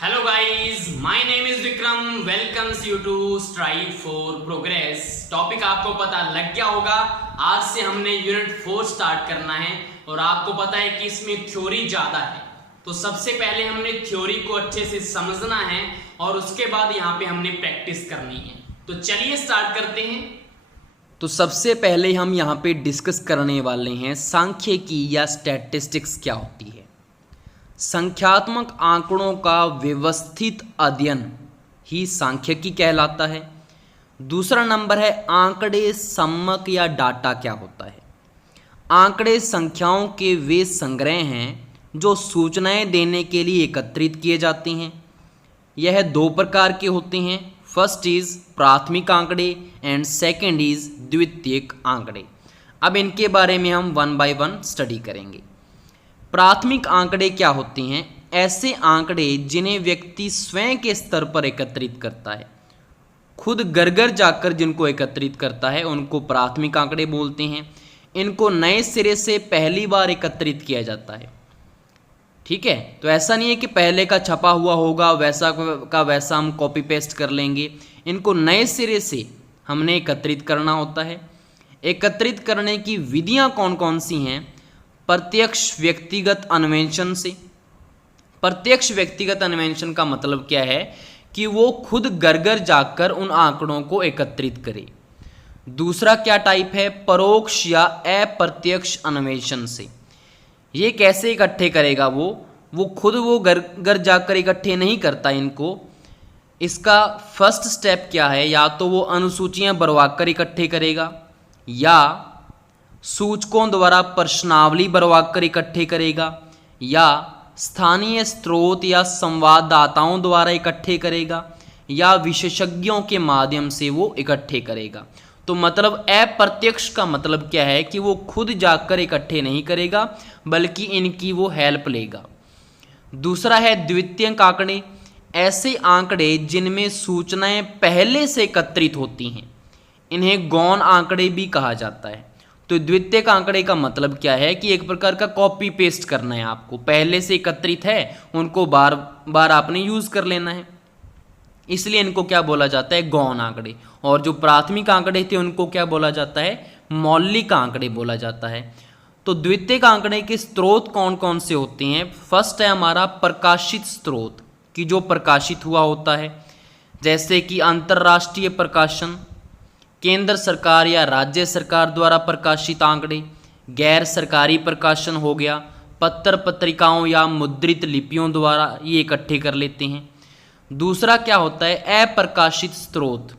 Hello guys, my name is Vikram. Welcomes you to strive for progress. Topic आपको पता लग गया होगा। आज से हमने यूनिट 4 स्टार्ट करना है और आपको पता है कि इसमें थ्योरी ज्यादा है, तो सबसे पहले हमने थ्योरी को अच्छे से समझना है और उसके बाद यहाँ पे हमने प्रैक्टिस करनी है। तो चलिए स्टार्ट करते हैं। तो सबसे पहले हम यहाँ पे डिस्कस करने वाले हैं सांख्यिकी या स्टैटिस्टिक्स क्या होती है। संख्यात्मक आंकड़ों का व्यवस्थित अध्ययन ही सांख्यिकी कहलाता है। दूसरा नंबर है आंकड़े सम्मक या डाटा क्या होता है। आंकड़े संख्याओं के वे संग्रह हैं जो सूचनाएं देने के लिए एकत्रित किए जाते हैं। यह दो प्रकार के होते हैं, फर्स्ट इज प्राथमिक आंकड़े एंड सेकंड इज द्वितीयक आंकड़े। अब इनके बारे में हम वन बाय वन स्टडी करेंगे। प्राथमिक आंकड़े क्या होते हैं? ऐसे आंकड़े जिन्हें व्यक्ति स्वयं के स्तर पर एकत्रित करता है, खुद घर घर जाकर जिनको एकत्रित करता है उनको प्राथमिक आंकड़े बोलते हैं। इनको नए सिरे से पहली बार एकत्रित किया जाता है। ठीक है, तो ऐसा नहीं है कि पहले का छपा हुआ होगा वैसा का वैसा हम कॉपी पेस्ट कर लेंगे। इनको नए सिरे से हमने एकत्रित करना होता है। एकत्रित करने की विधियां कौन कौन सी हैं? प्रत्यक्ष व्यक्तिगत अन्वेषण से। प्रत्यक्ष व्यक्तिगत अन्वेषण का मतलब क्या है कि वो खुद घर घर जाकर उन आंकड़ों को एकत्रित करे। दूसरा क्या टाइप है? परोक्ष या अप्रत्यक्ष अन्वेषण से। ये कैसे इकट्ठे करेगा? वो खुद वो घर घर जाकर इकट्ठे नहीं करता इनको। इसका फर्स्ट स्टेप क्या है? या तो वो अनुसूचियां भरवाकर इकट्ठे करेगा या सूचकों द्वारा प्रश्नावली भरवाकर इकट्ठे करेगा या स्थानीय स्रोत या संवाददाताओं द्वारा इकट्ठे करेगा या विशेषज्ञों के माध्यम से वो इकट्ठे करेगा। तो मतलब अप्रत्यक्ष का मतलब क्या है कि वो खुद जाकर इकट्ठे नहीं करेगा बल्कि इनकी वो हेल्प लेगा। दूसरा है द्वितीयक आंकड़े। ऐसे आंकड़े जिनमें सूचनाएं पहले से एकत्रित होती हैं, इन्हें गौण आंकड़े भी कहा जाता है। तो द्वितीयक आंकड़े का मतलब क्या है कि एक प्रकार का कॉपी पेस्ट करना है आपको, पहले से एकत्रित है उनको बार बार आपने यूज कर लेना है, इसलिए इनको क्या बोला जाता है? गौण आंकड़े। और जो प्राथमिक आंकड़े थे उनको क्या बोला जाता है? मौलिक आंकड़े बोला जाता है। तो द्वितीयक आंकड़े के स्रोत कौन कौन से होते हैं? फर्स्ट है हमारा प्रकाशित स्रोत, कि जो प्रकाशित हुआ होता है, जैसे कि अंतर्राष्ट्रीय प्रकाशन, केंद्र सरकार या राज्य सरकार द्वारा प्रकाशित आंकड़े, गैर सरकारी प्रकाशन हो गया, पत्र पत्रिकाओं या मुद्रित लिपियों द्वारा ये इकट्ठे कर लेते हैं। दूसरा क्या होता है? अप्रकाशित स्रोत।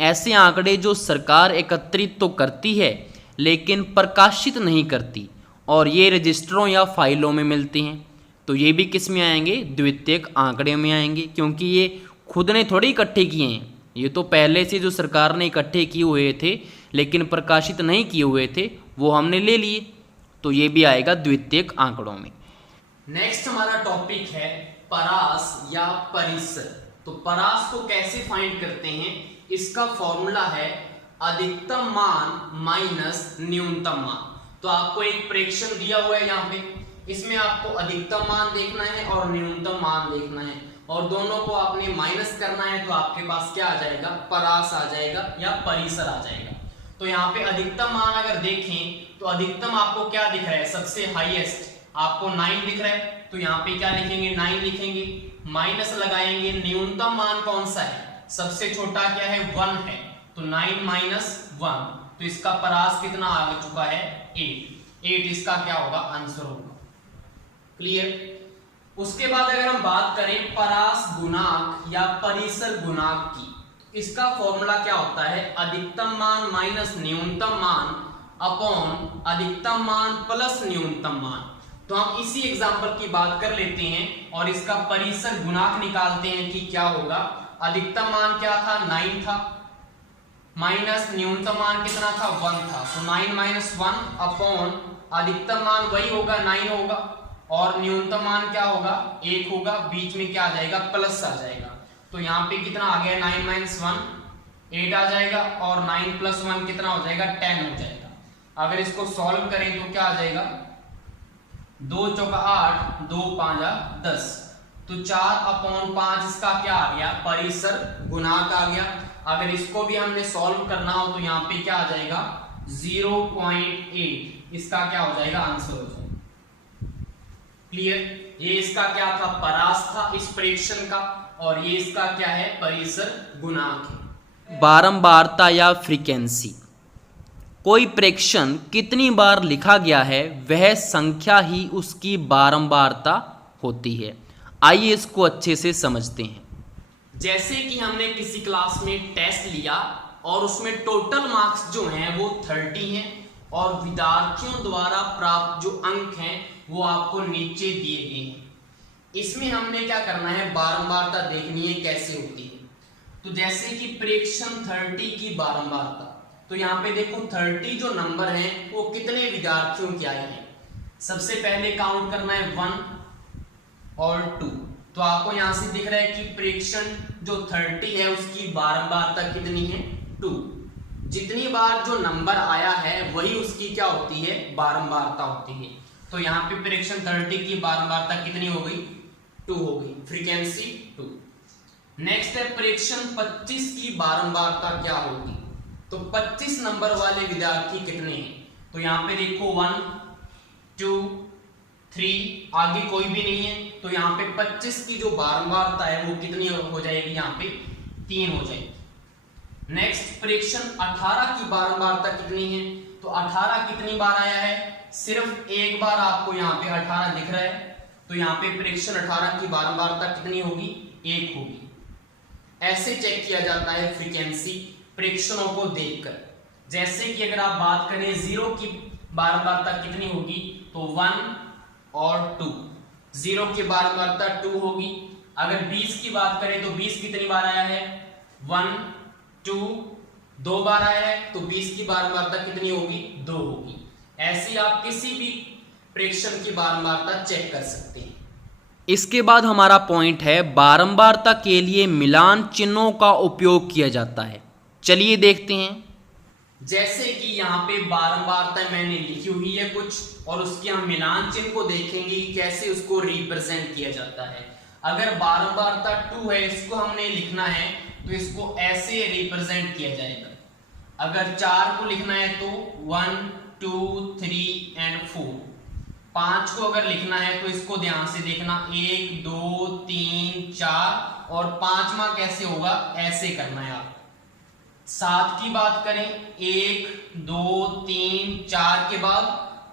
ऐसे आंकड़े जो सरकार एकत्रित तो करती है लेकिन प्रकाशित नहीं करती और ये रजिस्टरों या फाइलों में मिलते हैं, तो ये भी किस में आएंगे? द्वितीयक आंकड़े में आएंगे, क्योंकि ये खुद ने थोड़े इकट्ठे किए हैं, ये तो पहले से जो सरकार ने इकट्ठे किए हुए थे लेकिन प्रकाशित नहीं किए हुए थे वो हमने ले लिए, तो ये भी आएगा द्वितीयक आंकड़ों में। नेक्स्ट हमारा टॉपिक है परास या परिसर। तो परास को कैसे फाइंड करते हैं? इसका फॉर्मूला है अधिकतम मान माइनस न्यूनतम मान। तो आपको एक प्रेक्षण दिया हुआ है यहाँ पे, इसमें आपको अधिकतम मान देखना है और न्यूनतम मान देखना है और दोनों को आपने माइनस करना है, तो आपके पास क्या आ जाएगा? परास आ जाएगा या परिसर आ जाएगा। तो यहाँ पे अधिकतम मान अगर देखें तो अधिकतम आपको क्या दिख रहा है? सबसे हाईएस्ट आपको 9 दिख रहा है, तो यहाँ पे क्या लिखेंगे? 9 लिखेंगे, माइनस लगाएंगे। न्यूनतम मान कौन सा है? सबसे छोटा क्या है? 1 है, तो 9 माइनस 1, तो इसका परास कितना आ चुका है? 8 इसका क्या होगा? आंसर होगा। क्लियर? उसके बाद अगर हम बात करें परास गुणांक या परिसर गुणांक की, इसका फॉर्मूला क्या होता है? अधिकतम मान माइनस न्यूनतम मान अपॉन अधिकतम मान प्लस न्यूनतम मान। तो हम इसी एग्जांपल की बात कर लेते हैं और इसका परिसर गुणांक निकालते हैं कि क्या होगा। अधिकतम मान क्या था? 9 था, माइनस न्यूनतम मान कितना था? 1 था, तो 9 माइनस 1 अपॉन अधिकतम मान वही होगा 9 होगा और न्यूनतम मान क्या होगा? 1 होगा, बीच में क्या आ जाएगा? प्लस आ जाएगा। तो यहाँ पे कितना आ गया? 9 माइनस 1 8 आ जाएगा और 9 प्लस 1 कितना हो जाएगा? 10 हो जाएगा। अगर इसको सॉल्व करें तो क्या आ जाएगा? 2 चौका 8, 2 5 10, तो 4/5 इसका क्या आ गया, परिसर गुणांक आ गया। अगर इसको भी हमने सॉल्व करना हो तो यहाँ पे क्या आ जाएगा 0.8, इसका क्या हो जाएगा आंसर हो जाएगा। क्लियर, ये इसका क्या था, परास था इस प्रेक्षण का, और ये इसका क्या है, परिसर गुणांक है। बारंबारता या फ्रीक्वेंसी, कोई प्रेक्षण कितनी बार लिखा गया है वह संख्या ही उसकी बारंबारता होती है। आइए इसको अच्छे से समझते हैं। जैसे कि हमने किसी क्लास में टेस्ट लिया और उसमें टोटल मार्क्स जो हैं वो 30 हैं और विद्यार्थियों द्वारा प्राप्त जो अंक हैं वो आपको नीचे दिए गए हैं। इसमें हमने क्या करना है, बारंबारता देखनी है कैसे होती है। तो जैसे कि प्रेक्षण 30 की बारंबारता, तो यहाँ पे देखो 30 जो नंबर हैं वो कितने विद्यार्थियों के आए हैं। सबसे पहले काउंट करना है 1 और 2, तो आपको यहाँ से दिख रहा है कि प्रेक्षण जो 30 है उसकी बारंबारता कितनी है 2। जितनी बार जो नंबर आया है वही उसकी क्या होती है, बारंबारता होती है। तो यहाँ पे प्रेक्षण 30 की बारंबारता कितनी हो गई, 2 हो गई, फ्रीक्वेंसी 2। नेक्स्ट है प्रेक्षण 25 की बारंबारता क्या होगी। तो 25 नंबर वाले विद्यार्थी कितने हैं, तो यहाँ पे देखो 1 2 3, आगे कोई भी नहीं है, तो यहाँ पे 25 की जो बारंबारता है वो कितनी हो जाएगी, यहाँ पे 3 हो जाएगी। नेक्स्ट प्रेक्षण 18 की बारंबारता कितनी है, तो 18 कितनी बार आया है, सिर्फ एक बार आपको यहाँ पे 18 दिख रहा है, तो यहाँ पे प्रेक्षण 18 की बारंबारता कितनी होगी, 1 होगी। ऐसे चेक किया जाता है फ्रीक्वेंसी प्रेक्षणों को देखकर। जैसे कि अगर आप बात करें 0 की बारंबारता कितनी होगी, तो 1 और 2, 0 की बारंबारता 2 होगी। अगर 20 की बात करें तो 20 कितनी बार आया है, 1 2 2 बार आया है, तो 20 की बारंबारता कितनी होगी, 2 होगी। ऐसे आप किसी भी प्रेक्षण की बारंबारता चेक कर सकते हैं। इसके बाद हमारा पॉइंट है बारंबारता के लिए मिलान चिन्हों का उपयोग किया जाता है। चलिए देखते हैं। जैसे कि यहाँ पे बारंबारता मैंने लिखी हुई है कुछ, और उसके हम मिलान चिन्ह को देखेंगे कि कैसे उसको रिप्रेजेंट किया जाता है। अगर बारंबारता 2 है, इसको हमने लिखना है तो इसको ऐसे रिप्रेजेंट किया जाएगा। अगर 4 को लिखना है तो 1 2 3 एंड 4। 5 को अगर लिखना है तो इसको ध्यान से देखना, 1 2 3 4, और 5वां कैसे होगा, ऐसे करना है आप। 7 की बात करें, 1 2 3 4 के बाद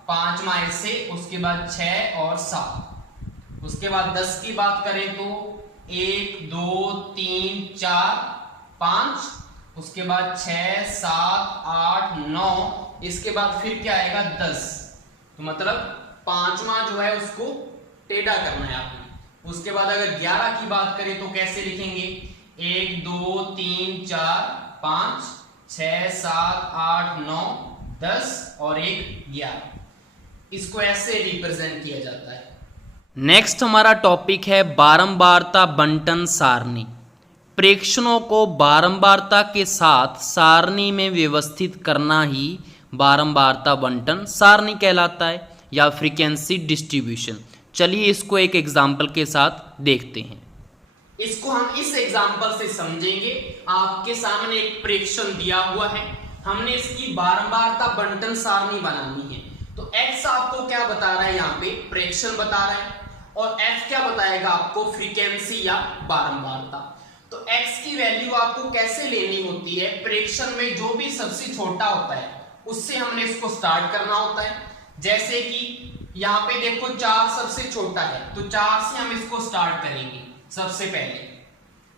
5वां ऐसे, उसके बाद 6 और 7। उसके बाद 10 की बात करें तो 1 2 3 4 5, उसके बाद 6 7 8 9, इसके बाद फिर क्या आएगा 10। तो मतलब 5वां जो है उसको टेढ़ा करना है आपने। उसके बाद अगर 11 की बात करें तो कैसे लिखेंगे, 1 2 3 4 5 6 7 8 9 10 और 1 11। इसको ऐसे रिप्रेजेंट किया जाता है। नेक्स्ट हमारा टॉपिक है बारंबारता बंटन सारणी। प्रेक्षणों को बारंबारता के साथ सारणी में व्यवस्थित करना ही बारंबारता बंटन सारणी कहलाता है या फ्रीक्वेंसी डिस्ट्रीब्यूशन। चलिए इसको एक एग्जाम्पल के साथ देखते हैं। इसको हम इस एग्जाम्पल से समझेंगे। आपके सामने एक प्रेक्षण दिया हुआ है, हमने इसकी बारंबारता बंटन सारणी बनानी है। तो x आपको क्या बता रहा है, यहाँ पे प्रेक्षण बता रहा है, और f क्या बताएगा आपको, फ्रीक्वेंसी या बारंबारता। तो x की वैल्यू आपको कैसे लेनी होती है, प्रेक्षण में जो भी सबसे छोटा होता है उससे हमने इसको स्टार्ट करना होता है। जैसे कि यहाँ पे देखो 4 सबसे छोटा है, तो 4 से हम इसको स्टार्ट करेंगे सबसे पहले।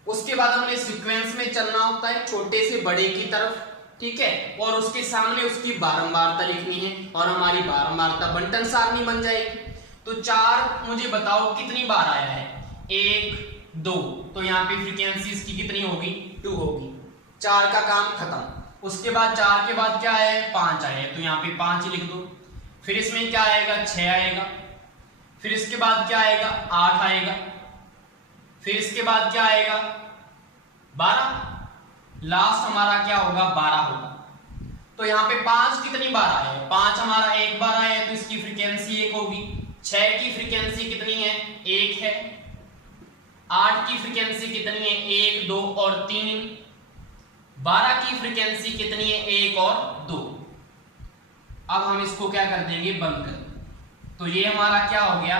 उसके बाद हमने सीक्वेंस में चलना होता है छोटे से बड़े की तरफ, ठीक है, और उसके सामने उसकी बारंबारता लिखनी है और हमारी बारंबारता बंटन सारणी बन जाएगी। तो 4 मुझे बताओ कितनी बार आया है, 1 2, तो यहाँ पे फ्रीक्वेंसी इसकी कितनी होगी, 2 होगी। 4 का काम खत्म। उसके बाद 4 के बाद क्या आया है, 5 आया है, तो यहाँ पे 5 ही लिख दो। फिर इसमें क्या आएगा, 6 आएगा। फिर इसके बाद क्या आएगा, 8 आएगा। फिर इसके बाद क्या आएगा, 12। लास्ट हमारा क्या होगा, 12 होगा। तो यहाँ पे 5 कितनी बार आया है, 5 हमारा 1 बार आया है, तो इसकी फ्रीक्वेंसी 1 होगी। 6 की फ्रीक्वेंसी कितनी है, 1 है। 8 की फ्रीक्वेंसी कितनी है 1 2 और 3। 12 की फ्रीक्वेंसी कितनी है 1 और 2। अब हम इसको क्या कर देंगे बंद कर। तो ये हमारा क्या हो गया,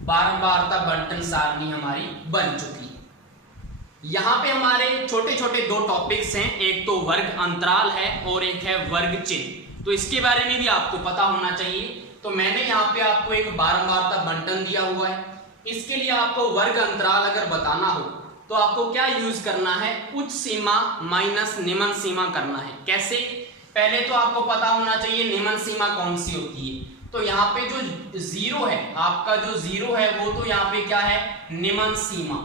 बारंबारता बंटन सारणी हमारी बन चुकी है। यहां पे हमारे छोटे छोटे दो टॉपिक्स हैं, एक तो वर्ग अंतराल है और एक है वर्ग चिन्ह। तो इसके बारे में भी आपको पता होना चाहिए। तो मैंने यहाँ पे आपको एक बारंबारता बंटन दिया हुआ है। इसके लिए आपको वर्ग अंतराल अगर बताना हो तो आपको क्या यूज करना है, उच्च सीमा माइनस निम्न सीमा करना है। कैसे, पहले तो आपको पता होना चाहिए निम्न सीमा कौन सी होती है। तो यहाँ पे जो जीरो है, आपका जो जीरो है वो तो यहाँ पे क्या है निम्न सीमा।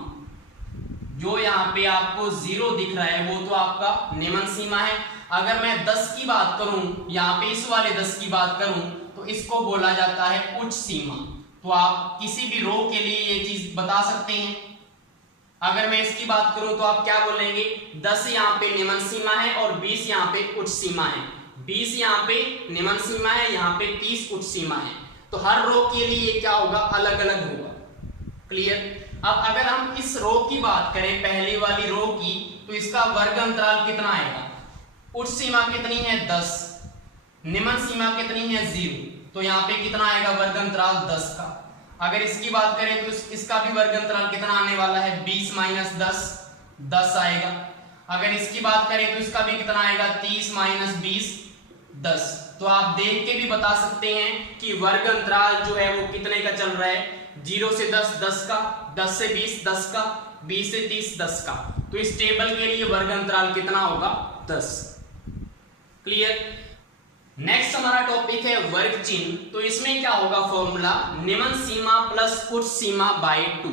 जो यहाँ पे आपको जीरो दिख रहा है वो तो आपका निम्न सीमा है। अगर मैं 10 की बात करूं, यहाँ पे इस वाले 10 की बात करूं तो इसको बोला जाता है उच्च सीमा। तो आप किसी भी रो के लिए ये चीज बता सकते हैं। अगर मैं इसकी बात करूं तो आप क्या बोलेंगे, 10 यहाँ पे निम्न सीमा है और 20 यहाँ पे उच्च सीमा है। 20 यहाँ पे निम्न सीमा है, यहाँ पे 30 उच्च सीमा है। तो हर रो के लिए क्या होगा, अलग अलग होगा। क्लियर। अब अगर हम इस रो की बात करें, पहली वाली रो की, तो इसका वर्ग अंतराल कितना आएगा, उच्च सीमा कितनी है 10, निम्न सीमा कितनी है 0। तो यहाँ पे कितना आएगा वर्ग अंतराल 10 का। अगर इसकी बात करें तो इसका भी वर्ग अंतराल कितना आने वाला है 20 माइनस 10, 10 आएगा। अगर इसकी बात करें तो इसका भी कितना आएगा 30 माइनस 20, 10। तो आप देख के भी बता सकते हैं कि वर्ग अंतराल जो है वो कितने का चल रहा है, 0 से 10 10 का, 10 से 20 10 का, 20 से 30 10 का। तो इस टेबल के लिए वर्ग अंतराल कितना होगा 10। क्लियर। नेक्स्ट हमारा टॉपिक है वर्ग चिन्ह। तो इसमें क्या होगा फॉर्मूला, निम्न सीमा प्लस उच्च सीमा बाय 2।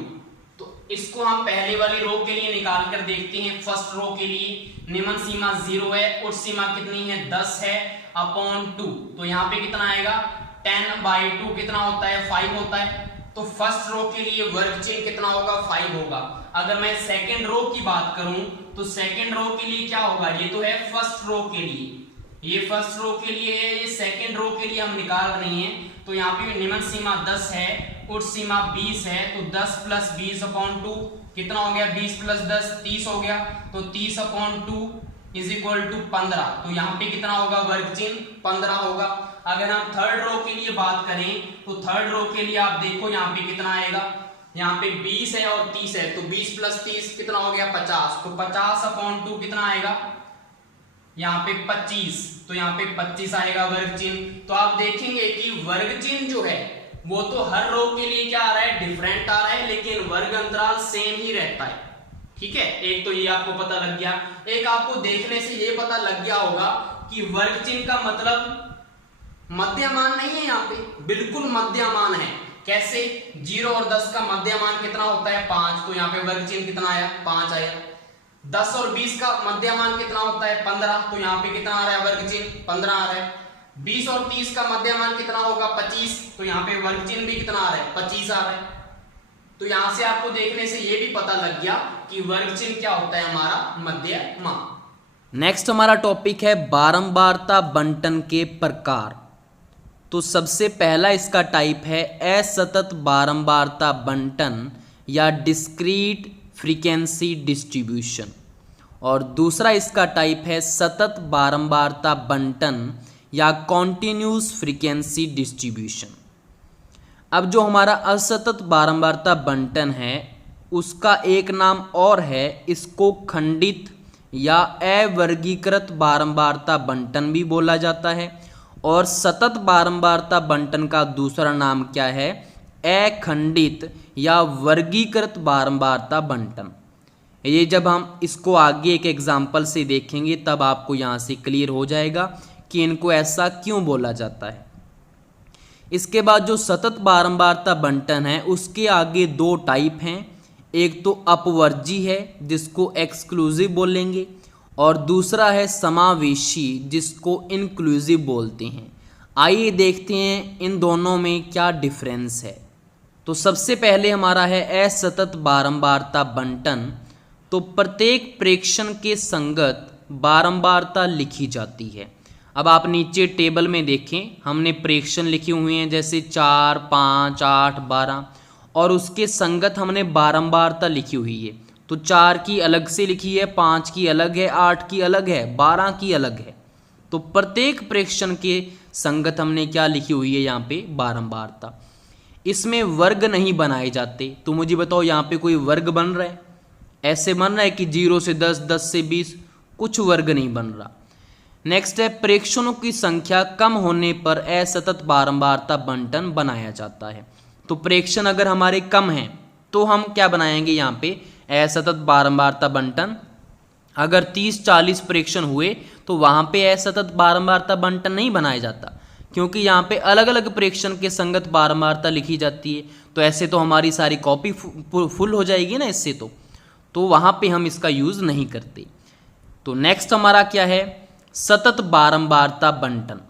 तो इसको हम पहले वाली रो के लिए निकाल कर देखते हैं। फर्स्ट रो के लिए निम्न सीमा 0 है, उच्च सीमा कितनी है 10 है अपॉन 2। तो यहाँ पे कितना आएगा 10 बाय 2 कितना होता है 5 होता है। तो फर्स्ट रो के लिए वर्ग चिन्ह कितना होगा 5 होगा। अगर मैं सेकेंड रो की बात करूं तो सेकेंड रो के लिए क्या होगा, ये तो है फर्स्ट रो के लिए, ये फर्स्ट रो के लिए है, ये सेकेंड रो के लिए हम निकाल रहे हैं। तो यहाँ पे निम्न सीमा 10 है, उच्च सीमा 20 है। तो 10 प्लस 20 अपॉन 2 कितना हो गया, 20 प्लस 10 30 हो गया। तो 30 अपॉन 2 इज इक्वल टू 15। तो यहाँ पे कितना होगा वर्ग चिन्ह 15 होगा। अगर हम थर्ड रो के लिए बात करें तो थर्ड रो के लिए आप देखो यहाँ पे कितना आएगा, यहाँ पे 20 है और 30 है। तो 20 प्लस 30 कितना हो गया 50। तो 50 अपॉन 2 कितना आएगा, यहाँ पे 25। तो यहाँ पे 25 आएगा वर्ग चिन्ह। तो आप देखेंगे कि वर्ग चिन्ह जो है वो तो हर रो के लिए क्या आ रहा है, डिफरेंट आ रहा है, लेकिन वर्ग अंतराल सेम ही रहता है। ठीक है, एक तो ये आपको पता लग गया। एक आपको देखने से ये पता लग गया होगा कि वर्ग चिन्ह का मतलब मध्यमान नहीं है, यहाँ पे बिल्कुल मध्यमान है। कैसे, 0 और 10 का मध्यमान कितना होता है 5। तो यहाँ पे वर्ग चिन्ह कितना आया 5 आया। 10 और 20 का मध्यमान कितना होता है 15। तो यहाँ पे कितना आ रहा है वर्ग चिन्ह 15 आ रहा है। 20 और 30 का मध्यमान कितना होगा 25। तो यहाँ पे वर्ग चिन्ह भी कितना आ रहा है 25 आ रहा है। तो यहां से आपको देखने से ये भी पता लग गया कि वर्ग चिन्ह क्या होता है हमारा मध्यमान। नेक्स्ट हमारा टॉपिक है बारंबारता बंटन के प्रकार। तो सबसे पहला इसका टाइप है असतत बारंबारता बंटन या डिस्क्रीट फ्रीक्वेंसी डिस्ट्रीब्यूशन, और दूसरा इसका टाइप है सतत बारंबारता बंटन या कॉन्टिन्यूस फ्रीक्वेंसी डिस्ट्रीब्यूशन। अब जो हमारा असतत बारंबारता बंटन है उसका एक नाम और है, इसको खंडित या अवर्गीकृत बारंबारता बंटन भी बोला जाता है। और सतत बारंबारता बंटन का दूसरा नाम क्या है, अखंडित या वर्गीकृत बारंबारता बंटन। ये जब हम इसको आगे एक एग्जाम्पल से देखेंगे तब आपको यहाँ से क्लियर हो जाएगा कि इनको ऐसा क्यों बोला जाता है। इसके बाद जो सतत बारंबारता बंटन है उसके आगे दो टाइप हैं, एक तो अपवर्जी है जिसको एक्सक्लूसिव बोलेंगे, और दूसरा है समावेशी जिसको इंक्लूसिव बोलते हैं। आइए देखते हैं इन दोनों में क्या डिफरेंस है। तो सबसे पहले हमारा है असतत बारंबारता बंटन। तो प्रत्येक प्रेक्षण के संगत बारंबारता लिखी जाती है। अब आप नीचे टेबल में देखें, हमने प्रेक्षण लिखे हुए हैं जैसे 4, 5, 8, 12, और उसके संगत हमने बारंबारता लिखी हुई है। तो 4 की अलग से लिखी है, 5 की अलग है, 8 की अलग है, 12 की अलग है। तो प्रत्येक प्रेक्षण के संगत हमने क्या लिखी हुई है यहाँ पे, बारंबारता। इसमें वर्ग नहीं बनाए जाते। तो मुझे बताओ यहाँ पे कोई वर्ग बन रहा है? ऐसे बन रहा है कि 0 से 10, 10 से 20, कुछ वर्ग नहीं बन रहा। नेक्स्ट है, प्रेक्षणों की संख्या कम होने पर असतत बारंबारता बंटन बनाया जाता है। तो प्रेक्षण अगर हमारे कम हैं तो हम क्या बनाएंगे यहाँ पे, असतत बारंबारता बंटन। अगर 30-40 प्रेक्षण हुए तो वहाँ पे असतत बारंबारता बंटन नहीं बनाया जाता, क्योंकि यहाँ पे अलग अलग प्रेक्षण के संगत बारंबारता लिखी जाती है। तो ऐसे तो हमारी सारी कॉपी फुल हो जाएगी ना इससे, तो वहाँ पे हम इसका यूज़ नहीं करते। तो नेक्स्ट हमारा क्या है, सतत बारंबारता बंटन।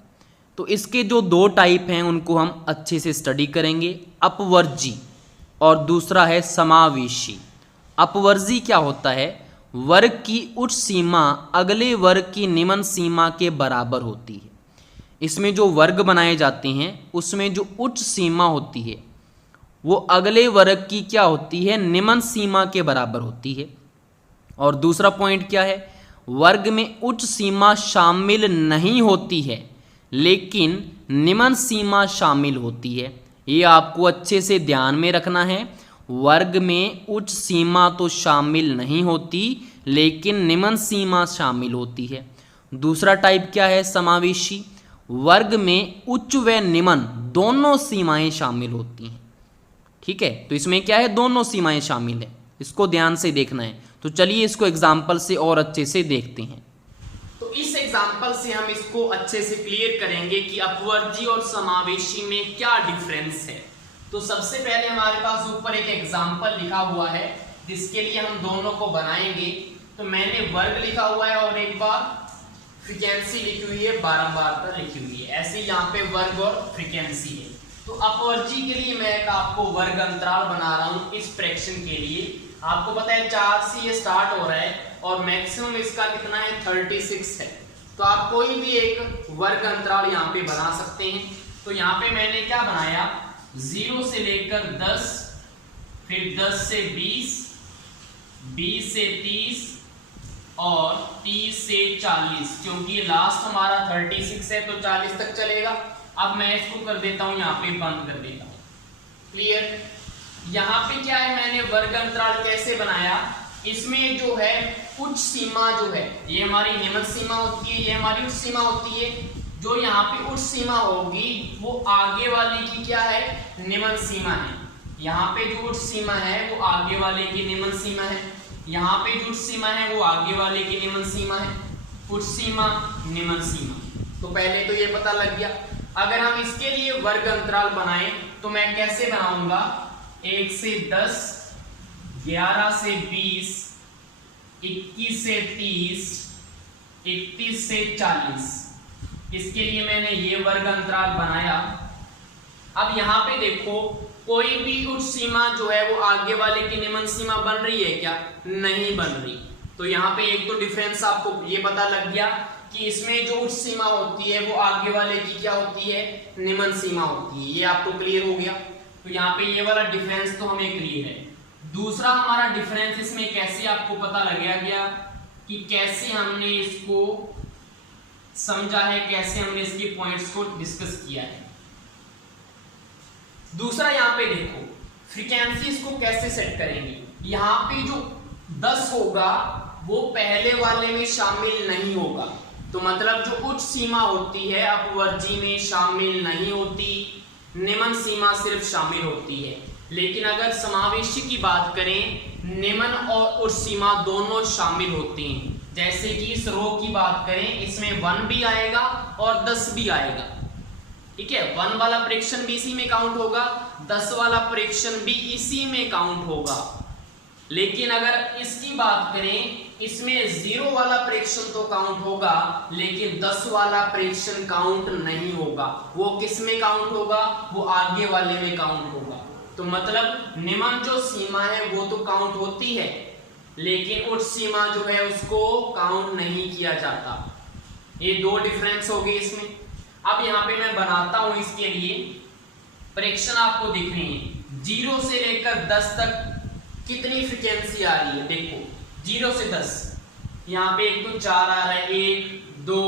तो इसके जो 2 टाइप हैं उनको हम अच्छे से स्टडी करेंगे, अपवर्जी और दूसरा है समावेशी। अपवर्जी क्या होता है, वर्ग की उच्च सीमा अगले वर्ग की निम्न सीमा के बराबर होती है। इसमें जो वर्ग बनाए जाते हैं उसमें जो उच्च सीमा होती है वो अगले वर्ग की क्या होती है, निम्न सीमा के बराबर होती है। और दूसरा पॉइंट क्या है, वर्ग में उच्च सीमा शामिल नहीं होती है लेकिन निम्न सीमा शामिल होती है। ये आपको अच्छे से ध्यान में रखना है। वर्ग में उच्च सीमा तो शामिल नहीं होती लेकिन निम्न सीमा शामिल होती है। दूसरा टाइप क्या है, समावेशी। वर्ग में उच्च व निम्न दोनों सीमाएं शामिल होती हैं। ठीक है, तो इसमें क्या है, दोनों सीमाएं शामिल है, इसको ध्यान से देखना है। तो चलिए इसको एग्जाम्पल से और अच्छे से देखते हैं। तो इस एग्जाम्पल से हम इसको अच्छे से क्लियर करेंगे कि अपवर्जी और समावेशी में क्या डिफरेंस है। तो सबसे पहले हमारे पास ऊपर एक एग्जाम्पल लिखा हुआ है जिसके लिए हम दोनों को बनाएंगे। तो मैंने वर्ग लिखा हुआ है और एक बार फ्रीक्वेंसी लिखी हुई है, बारंबारता लिखी हुई है। ऐसे यहाँ पे वर्ग और फ्रीक्वेंसी है। तो अपवर्जी के लिए मैं एक आपको वर्ग अंतराल बना रहा हूँ इस फ्रैक्शन के लिए। आपको पता है 4 से ये स्टार्ट हो रहा है और मैक्सिमम इसका कितना है, 36 है। तो आप कोई भी एक वर्ग अंतराल यहाँ पे बना सकते हैं। तो यहाँ पे मैंने क्या बनाया, 0 से लेकर 10, फिर 10 से 20, 20 से 30 और 30 से 40, क्योंकि लास्ट हमारा 36 है तो 40 तक चलेगा। अब मैं इसको कर देता हूं, यहाँ पे बंद कर देता हूं। क्लियर? यहाँ पे क्या है, मैंने वर्ग अंतराल कैसे बनाया, इसमें जो है उच्च सीमा जो है ये हमारी निम्न सीमा होती है, ये हमारी उच्च सीमा होती है। जो यहाँ पे उच्च सीमा होगी वो आगे वाले की क्या है, निम्न सीमा है। यहाँ पे जो उच्च सीमा है वो आगे वाले की निम्न सीमा है, यहाँ पे जो उच्च सीमा है वो आगे वाले की निम्न सीमा है। उच्च सीमा, निम्न सीमा। तो पहले तो ये पता लग गया। अगर हम इसके लिए वर्ग अंतराल बनाएं तो मैं कैसे बनाऊंगा, 1 से 10, 11 से 20, 21 से 30, 31 से 40। इसके लिए मैंने ये वर्ग अंतराल बनाया। अब यहाँ पे देखो, कोई भी उच्च सीमा जो है वो आगे वाले की निम्न सीमा बन रही है क्या, नहीं बन रही। तो यहाँ पे एक तो डिफरेंस आपको ये पता लग गया कि इसमें जो उच्च सीमा होती है वो आगे वाले की क्या होती है, निम्न सीमा होती है। ये आपको क्लियर हो गया। तो यहाँ पे ये वाला डिफरेंस तो हमें क्लियर है। दूसरा हमारा डिफरेंस इसमें कैसे आपको पता लग गया कि कैसे हमने इसको समझा है, कैसे हमने इसके पॉइंट्स को डिस्कस किया है। दूसरा यहाँ पे देखो, फ्रीक्वेंसी इसको कैसे सेट करेंगे। यहाँ पे जो 10 होगा वो पहले वाले में शामिल नहीं होगा। तो मतलब जो उच्च सीमा होती है अपवर्जी में शामिल नहीं होती, निम्न सीमा सिर्फ शामिल होती है। लेकिन अगर समावेशी की बात करें, निम्न और उच्च सीमा दोनों शामिल होती हैं। जैसे कि इस रो की बात करें, इसमें 1 भी आएगा और 10 भी आएगा। ठीक है, 1 वाला प्रेक्षण भी इसी में काउंट होगा, 10 वाला प्रेक्षण भी इसी में काउंट होगा। लेकिन अगर इसकी बात करें, इसमें 0 वाला प्रेक्षण तो काउंट होगा लेकिन 10 वाला प्रेक्षण काउंट नहीं होगा। वो किस में काउंट होगा, वो आगे वाले में काउंट होगा। तो मतलब निम्न जो सीमा है वो तो काउंट होती है लेकिन उच्च सीमा जो है उसको काउंट नहीं किया जाता। ये 2 डिफरेंस हो गए इसमें। अब यहाँ पे मैं बनाता हूं इसके लिए प्रेक्षण, आपको दिख रही है 0 से लेकर 10 तक कितनी फ्रीक्वेंसी आ रही है, देखो 0 से 10, यहाँ पे एक तो 4 आ रहा है, 1 2,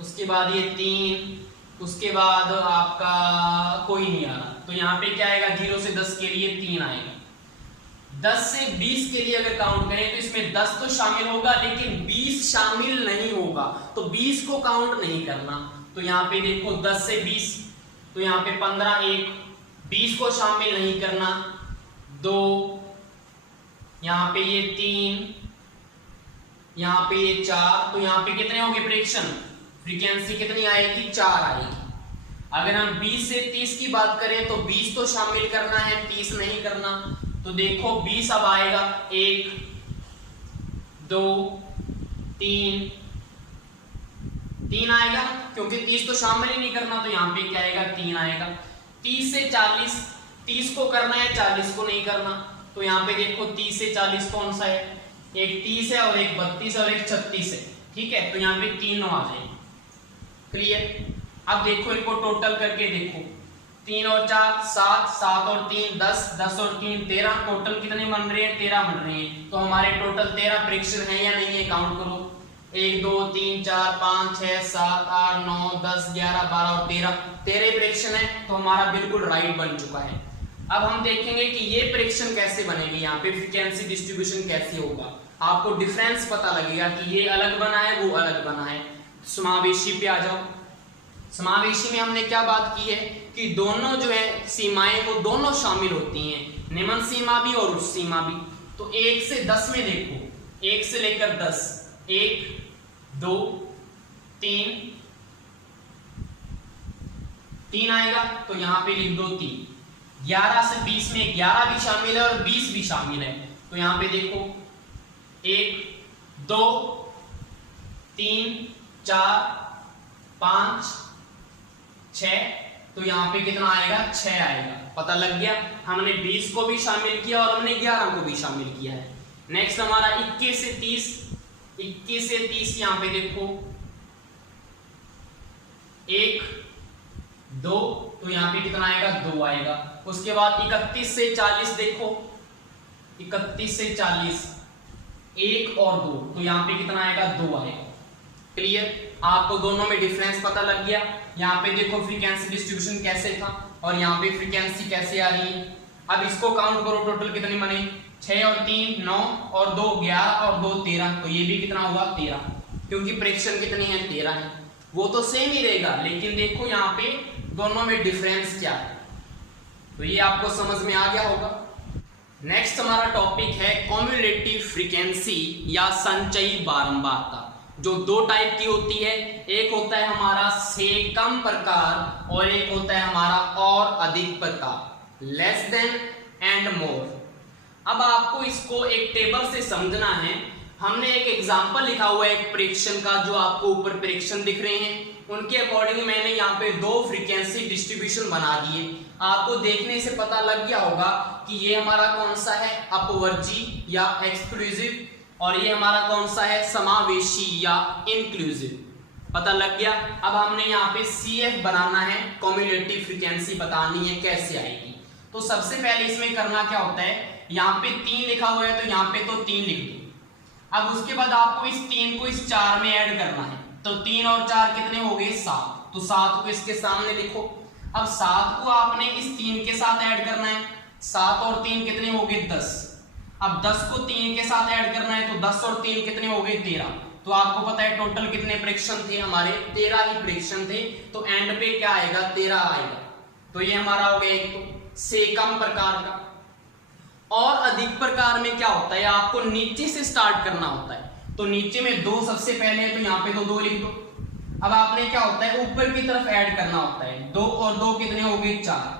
उसके बाद ये 3, उसके बाद आपका कोई नहीं आ रहा, तो यहाँ पे क्या आएगा, 0 से 10 के लिए 3 आएगा। 10 से 20 के लिए अगर काउंट करें तो इसमें 10 तो शामिल होगा लेकिन 20 शामिल नहीं होगा, तो 20 को काउंट नहीं करना। तो यहाँ पे देखो 10 से 20, तो यहाँ पे 15, 1, 20 को शामिल नहीं करना, 2, यहाँ पे ये 3, यहाँ पे ये 4, तो यहाँ पे कितने होंगे प्रेक्षण, फ्रीक्वेंसी कितनी आएगी, 4 आएगी। अगर हम 20 से 30 की बात करें तो 20 तो शामिल करना है, 30 नहीं करना, तो देखो 20 अब आएगा, 1 2 3, 3 आएगा क्योंकि 30 तो शामिल ही नहीं करना, तो यहाँ पे क्या आएगा, 3 आएगा। 30 से 40, 30 को करना है 40 को नहीं करना, तो यहाँ पे देखो 30 से 40 कौन सा है, एक 30 है और एक 32 और एक 36 है, ठीक है, तो यहाँ पे 3 आ जाएंगे। क्लियर। अब देखो इनको टोटल करके देखो, 3 और 4 7, 7 और 3 10, 10 और 3 13, टोटल कितने बन रहे हैं, 13 बन रहे हैं। तो हमारे टोटल 13 प्रेक्षण है या नहीं है, काउंट करो, 1 2 3 4 5 6 7 8 9 10 11 12 और 13 प्रेक्षण है, तो हमारा बिल्कुल राइट बन चुका है। अब हम देखेंगे कि ये प्रेक्षण कैसे बनेंगे, यहाँ पे फ्रीक्वेंसी डिस्ट्रीब्यूशन कैसे होगा, आपको डिफरेंस पता लगेगा कि ये अलग बना है वो अलग बना है। समावेशी पे आ जाओ। समावेशी में हमने क्या बात की है कि दोनों जो है सीमाएं वो दोनों शामिल होती हैं, निम्न सीमा भी और उच्च सीमा भी। तो 1 से 10 में देखो, 1 से लेकर 10, 1 2 3, 3 आएगा, तो यहां पे लिख दो 3। 11 से 20 में 11 भी शामिल है और 20 भी शामिल है, तो यहां पे देखो 1 2 3 4 5 6, तो यहाँ पे कितना आएगा, 6 आएगा। पता लग गया, हमने 20 को भी शामिल किया और हमने 11 को भी शामिल किया है। नेक्स्ट हमारा 21 से 30, 21 से 30 यहाँ पे देखो 1 2, तो यहाँ पे कितना आएगा, 2 आएगा। उसके बाद 31 से 40 देखो, 31 से 40 1 और 2, तो यहाँ पे कितना आएगा, 2 आएगा। क्लियर। आपको दोनों में डिफरेंस पता लग गया। यहाँ पे देखो फ्रीक्वेंसी डिस्ट्रीब्यूशन कैसे था और यहाँ पे फ्रीक्वेंसी कैसे आ रही है। अब इसको काउंट करो, टोटल कितने बने, 6 और 3 9 और 2 11 और 2 13, तो ये भी कितना हुआ, 13, क्योंकि प्रेक्षण कितनी है, 13 है। वो तो सेम ही रहेगा, लेकिन देखो यहाँ पे दोनों में डिफरेंस क्या है, तो ये आपको समझ में आ गया होगा। नेक्स्ट हमारा टॉपिक है कम्युलेटिव फ्रीक्वेंसी या संचयी बारंबारता, जो 2 टाइप की होती है। एक होता है हमारा से कम प्रकार और एक होता है हमारा और अधिक प्रकार, लेस देन एंड मोर। अब आपको इसको एक टेबल से समझना है। हमने एक एग्जांपल लिखा हुआ है एक प्रेक्षण का, जो आपको ऊपर प्रेक्षण दिख रहे हैं, उनके अकॉर्डिंग मैंने यहाँ पे 2 फ्रीक्वेंसी डिस्ट्रीब्यूशन बना दिए। आपको देखने से पता लग गया होगा कि ये हमारा कौन सा है, अपवर्जी या एक्सक्लूसिव, और ये हमारा कौन सा है, समावेशी या इंक्लूसिव। पता लग गया। अब हमने यहाँ पे CF बनाना है, कम्युलेटिव फ्रीक्वेंसी बतानी है कैसे आएगी। तो सबसे पहले इसमें करना क्या होता है, यहाँ पे 3 लिखा हुआ है तो यहाँ पे तो 3 लिख दो। अब उसके बाद आपको इस 3 को इस 4 में ऐड करना है, तो 3 और 4 कितने हो गए, 7, तो 7 को इसके सामने लिखो। अब 7 को आपने इस 3 के साथ ऐड करना है, 7 और 3 कितने हो गए, 10। अब 10 को 3 के साथ ऐड करना है, तो 10 और 3 कितने हो गए, 13। तो आपको पता है टोटल कितने प्रेक्षण थे हमारे, 13 ही प्रेक्षण थे, तो एंड पे क्या आएगा, 13 आएगा। तो ये हमारा हो गया एक तो से कम प्रकार का। और अधिक प्रकार में क्या होता है, आपको नीचे से स्टार्ट करना होता है, तो नीचे में 2 सबसे पहले है, तो यहाँ पे तो 2 लिख दो। अब आपने क्या होता है, ऊपर की तरफ ऐड करना होता है, 2 और 2 कितने हो गए, 4।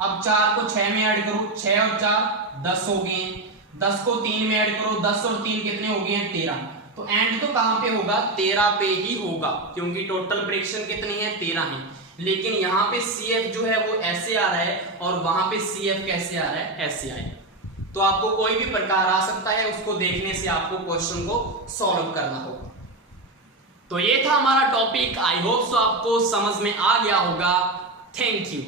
अब 4 को 6 में ऐड करो, 6 और 4 10 हो गए। 10 को 3 में ऐड करो, 10 और 3 कितने हो गए हैं, 13। तो एंड तो कहां पे होगा, 13 पे ही होगा, क्योंकि टोटल प्रेक्षण कितनी है, 13 है। लेकिन यहाँ पे CF जो है वो ऐसे आ रहा है और वहां पे CF कैसे आ रहा है, ऐसे आएगा। तो आपको कोई भी प्रकार आ सकता है, उसको देखने से आपको क्वेश्चन को सॉल्व करना होगा। तो ये था हमारा टॉपिक। आई होप सो आपको समझ में आ गया होगा। Thank you.